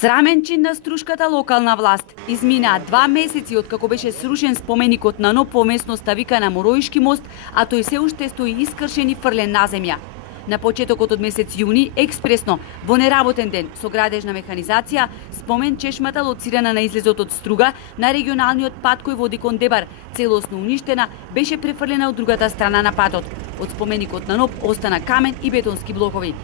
Срамен чин на струшката локална власт. Изминаа 2 месеци откако беше срушен споменикот на НОП во местноста викана Мороишки мост, а тој се уште стои искршен и фрлен на земја. На почетокот од месец јуни, експресно, во неработен ден, со градежна механизација, спомен чешмата лоцирана на излезот од Струга, на регионалниот пат кој води кон Дебар, целосно уништена, беше префрлена од другата страна на патот. Од споменикот на НОП остана камен и бетонски блокови.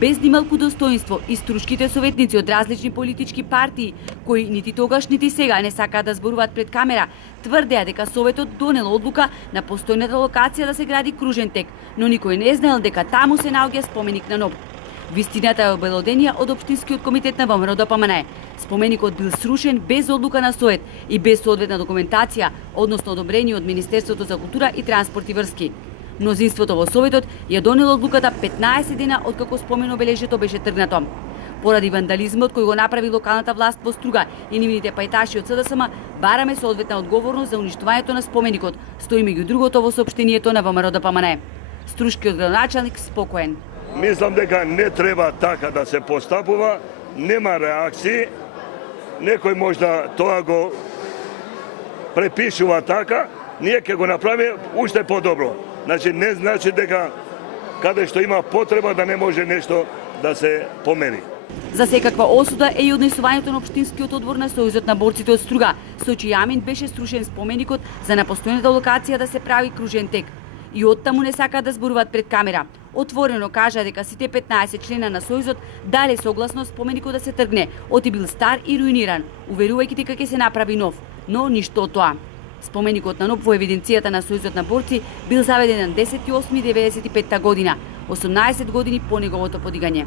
Без nimалку достоинство и струшките советници од различни политички партии, кои нити тогаш нити сега не сакаат да зборуваат пред камера, тврдеа дека Советот донел одлука на постојната локација да се гради кружен тек, но никој не знаел дека таму се наоѓа споменик на НОП. Вистината е обелоденија од Општинскиот комитет на ВМРО ДПМН. Споменикот бил срушен без одлука на Совет и без соодветна документација, односно одобрение од Министерството за култура и транспорт и врски. Мнозинството во Советот ја донело одлуката 15 дена откако спомен обележето беше тргнато. Поради вандализмот кој го направи локалната власт во Струга и нивните пајташи од СДСМ, бараме соодветна одговорност за уништувањето на споменикот, стои меѓу другото во соопштението на ВМРО ДПМН. Струшкиот градоначалник спокоен. Мислам дека не треба така да се постапува, нема реакции, некој можда тоа го препишува така, ние ќе го направиме уште подобро. Значи не значи дека каде што има потреба да не може нешто да се помени. За секаква осуда е и однесувањето на Општинскиот одбор на Сојузот на борците од Струга, со чиј амин беше срушен споменикот за на постојната локација да се прави кружен тек. И оттаму не сакаат да зборуваат пред камера. Отворено кажа дека сите 15 члена на Сојузот дале согласно споменикот да се тргне, оти бил стар и руиниран, уверувајќи дека ќе се направи нов, но ништо од тоа. Споменикот на НОП во евиденцијата на Сојузот на борци бил заведен на 10.8.95 година, 18 години по неговото подигање.